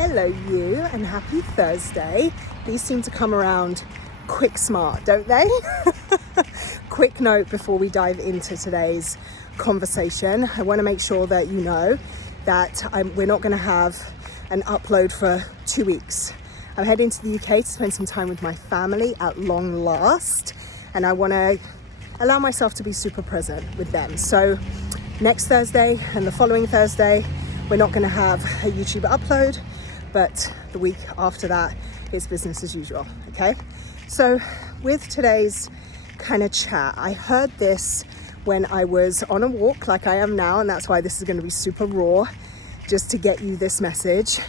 Hello you, and happy Thursday. These seem to come around quick smart, don't they? Quick note before we dive into today's conversation. I want to make sure that you know that we're not going to have an upload for 2 weeks. I'm heading to the UK to spend some time with my family at long last, and I want to allow myself to be super present with them. So next Thursday and the following Thursday, we're not going to have a YouTube upload, but the week after that is business as usual, okay? So with today's kind of chat, I heard this when I was on a walk like I am now, and that's why this is going to be super raw, just to get you this message.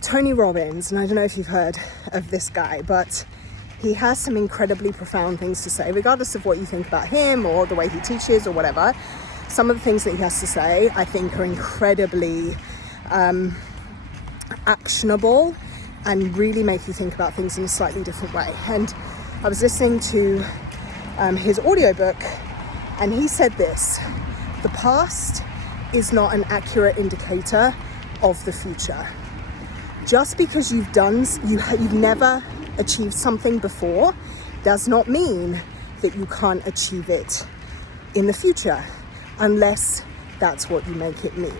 Tony Robbins, and I don't know if you've heard of this guy, but he has some incredibly profound things to say, regardless of what you think about him or the way he teaches or whatever. Some of the things that he has to say, I think, are incredibly actionable and really make you think about things in a slightly different way. And I was listening to his audiobook, and he said this: the past is not an accurate indicator of the future. Just because you've never achieved something before does not mean that you can't achieve it in the future, unless that's what you make it mean.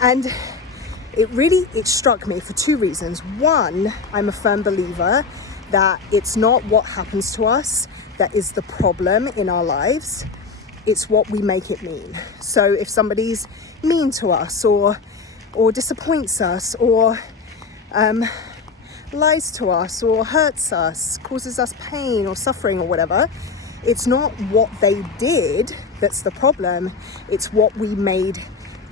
And it struck me for two reasons. One, I'm a firm believer that it's not what happens to us that is the problem in our lives, it's what we make it mean. So if somebody's mean to us or disappoints us or lies to us or hurts us, causes us pain or suffering or whatever, it's not what they did that's the problem, it's what we made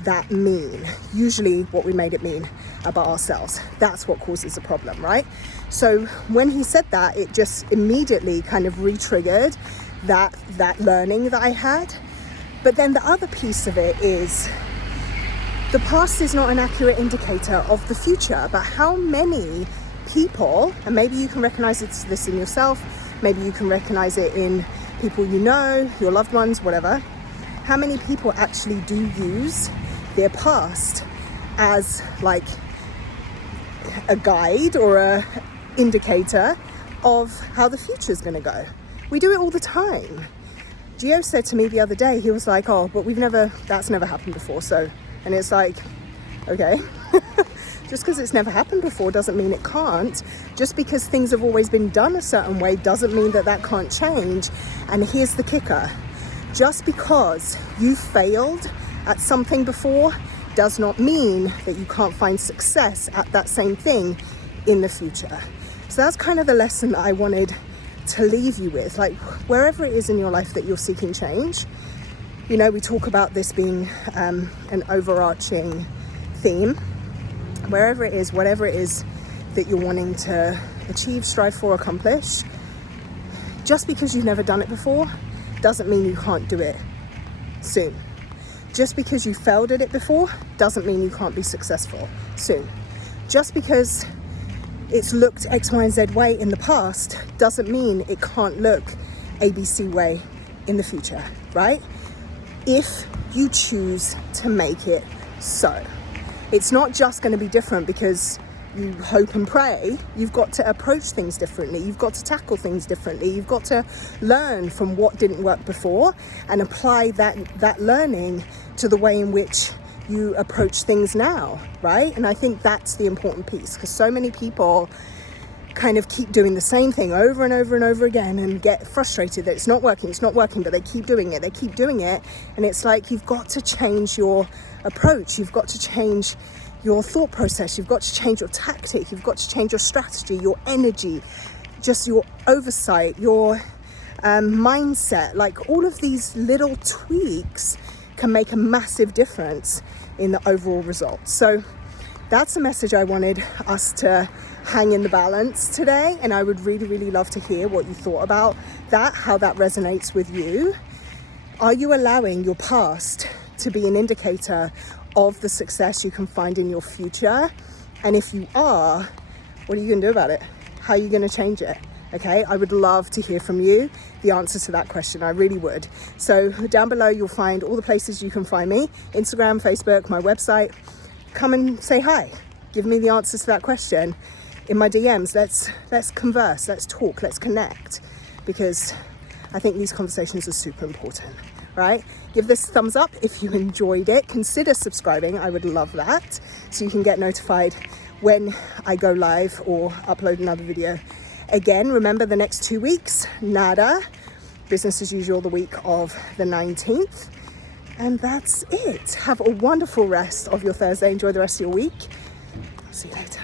that mean. Usually what we made it mean about ourselves. That's what causes the problem, right? So when he said that, it just immediately kind of re-triggered that learning that I had. But then the other piece of it is the past is not an accurate indicator of the future, but how many people, and maybe you can recognize this in yourself, maybe you can recognize it in people you know, your loved ones, whatever, how many people actually do use their past as like a guide or a indicator of how the future is going to go? We do it all the time. Gio said to me the other day, he was like, oh, but that's never happened before. So, and it's like, okay, just because it's never happened before doesn't mean it can't. Just because things have always been done a certain way doesn't mean that can't change. And here's the kicker: just because you failed at something before does not mean that you can't find success at that same thing in the future. So that's kind of the lesson that I wanted to leave you with. Like, wherever it is in your life that you're seeking change, you know, we talk about this being an overarching theme. Wherever it is, whatever it is that you're wanting to achieve, strive for, accomplish, just because you've never done it before doesn't mean you can't do it soon. Just because you failed at it before doesn't mean you can't be successful soon. Just because it's looked X, Y, and Z way in the past doesn't mean it can't look ABC way in the future, right? If you choose to make it so. It's not just going to be different because you hope and pray. You've got to approach things differently. You've got to tackle things differently. You've got to learn from what didn't work before and apply that learning to the way in which you approach things now, right? And I think that's the important piece, because so many people kind of keep doing the same thing over and over and over again and get frustrated that it's not working, but they keep doing it. And it's like, you've got to change your approach. You've got to change your thought process. You've got to change your tactic. You've got to change your strategy, your energy, just your oversight, your mindset. Like, all of these little tweaks can make a massive difference in the overall results. So that's a message I wanted us to hang in the balance today, and I would really, really love to hear what you thought about that, how that resonates with you. Are you allowing your past to be an indicator of the success you can find in your future? And if you are, what are you going to do about it? How are you going to change it? Okay, I would love to hear from you the answer to that question. I really would. So down below you'll find all the places you can find me: Instagram, Facebook, my website. Come and say hi. Give me the answers to that question in my DMs. Let's converse, let's talk, let's connect, because I think these conversations are super important, right? Give this a thumbs up if you enjoyed it. Consider subscribing, I would love that, so you can get notified when I go live or upload another video. Again, remember the next 2 weeks, nada, business as usual the week of the 19th. And that's it. Have a wonderful rest of your Thursday. Enjoy the rest of your week. I'll see you later.